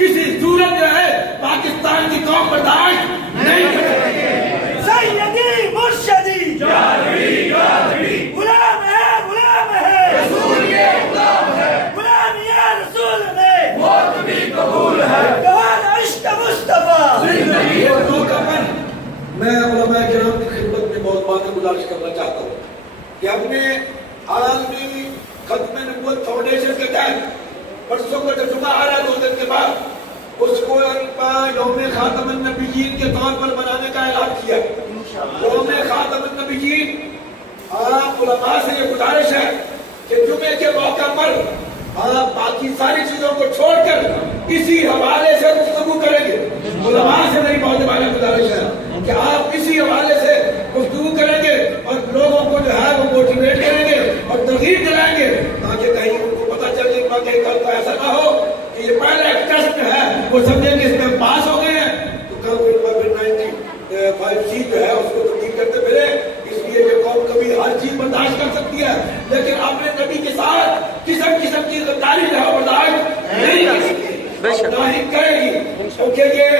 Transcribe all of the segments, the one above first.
کسی صورت جو ہے پاکستان کی قوم برداشت نہیں کرے گی۔ سیدی مرشدی غلام ہے رسول کے غلام ہے، غلام یا رسول میں موت بھی قبول ہے، جوان عشق مصطفیٰ زندگی میں علماء کرام کی خدمت میں بہت باتیں گزارش کرنا چاہتا ہوں کہ ہم نے عالمی ختم نبوت فاؤنڈیشن کے تحت پرسوں کا ترجمہ آ رہا ہے 2 دن کے بعد اس کو یوم خاتم النبیین کے طور پر منانے کا اعلان کیا۔ یوم خاتم النبیین آپ علماء سے یہ گزارش ہے کہ جمعے کے موقع پر آپ باقی ساری چیزوں کو چھوڑ کر اسی حوالے سے گفتگو کریں گے۔ علماء سے میری بہت بڑا گزارش ہے کہ آپ اسی حوالے سے گفتگو کریں گے اور لوگوں کو جو ہے وہ موٹیویٹ کریں گے اور ترغیب دلائیں گے تاکہ کہیں ان کو پتہ چل جائے کہ کل کو ایسا نہ ہو کہ یہ پہلا ایک ٹیسٹ ہے وہ سمجھیں کہ اس میں پاس ہو گئے ہیں تو کل کو 95C جو ہے اس کو تبدیل کرتے پھرے۔ اس لیے کہ قوم کبھی ہر چیز برداشت کر سکتی ہے لیکن اپنے نبی کے ساتھ قسم کی غداری جو ہے برداشت نہیں کر سکتی اور نہ ہی کرے گی، کیونکہ یہ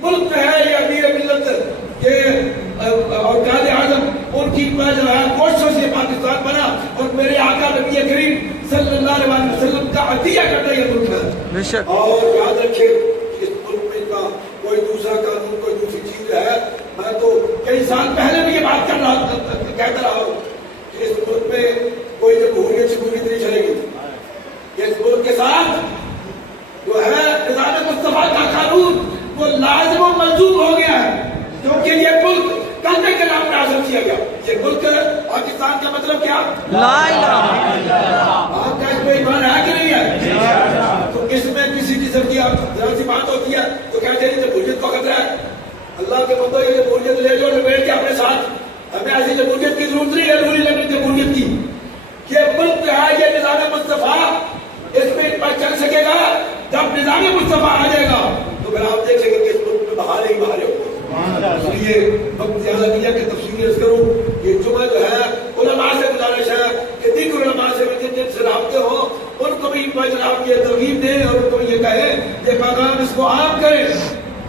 ملک ہے، یہ امیر ملت، یہ اور قائد اعظم ان کی جو ہے کوششوں سے پاکستان بنا اور میرے آقا نبی کریم صلی اللہ علیہ وسلم کا عطیہ کرتا یہ ملک ہے۔ اور یاد رکھے اس ملک میں کا کوئی دوسرا قانون کوئی دوسری چیز ہے، میں تو کئی سال پہلے بھی یہ بات کہتا رہا ہوں کہ اس ملک میں کوئی جمہوریت شمولیت نہیں چلے گی۔ اس ملک کے ساتھ جو ہے نظام مصطفیٰ کا قانون وہ لازم و ملزوم ہو گیا ہے، کیونکہ یہ ملک کلمے کے نام پر حاصل کیا گیا۔ یہ ملک پاکستان کا مطلب کیا؟ لا الہ الا اللہ۔ آپ کا اس میں ایمان ہے کہ نہیں ہے؟ تو اس میں کسی قسم کی ذرا سی بات ہوتی ہے تو کہتے ہیں جمہوریت کو خطرہ ہے۔ اللہ کے بندو یہ جمہوریت لے جو لپیٹ کے اپنے ساتھ، ہمیں ایسی جمہوریت کی ضرورت نہیں ہے، ضروری لگنی جمہوریت کی۔ یہ ملک جو ہے یہ نظام مصطفیٰ اس میں چل سکے گا جب نظام مصطفیٰ آ جائے گا تو پھر آپ دیکھیں گے کہ اس ملک میں بہار ہی بہار ہوگا۔ اس لیے وقت زیادہ نہیں ہے کہ تفصیل عرض کروں۔ یہ جمعہ جو ہے علماء سے گزارش ہے کہ دیگر علماء سے جن سے رابطے ہوں ان کو بھی جناب یہ ترغیب دیں اور ان کو یہ کہیں کہ پیغام اس کو عام کریں۔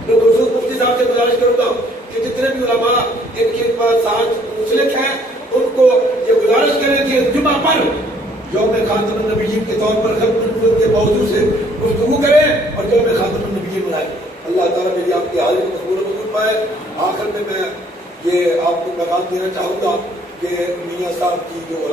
میں خصوص مفتی صاحب سے گزارش کروں گا کہ جتنے بھی علماء ان کے ساتھ منسلک ہیں ان کو یہ گزارش کریں کہ جمعہ پر یوم خاتم النبیین کے طور پر ختم نبوت کے موضوع سے گفتگو کریں اور یوم خاتم النبیین منائیں۔ اللہ تعالیٰ میری آپ کی حاضری کو قبول و منظور پائے۔ آخر میں یہ آپ کو پیغام دینا چاہوں گا کہ میاں صاحب کی جو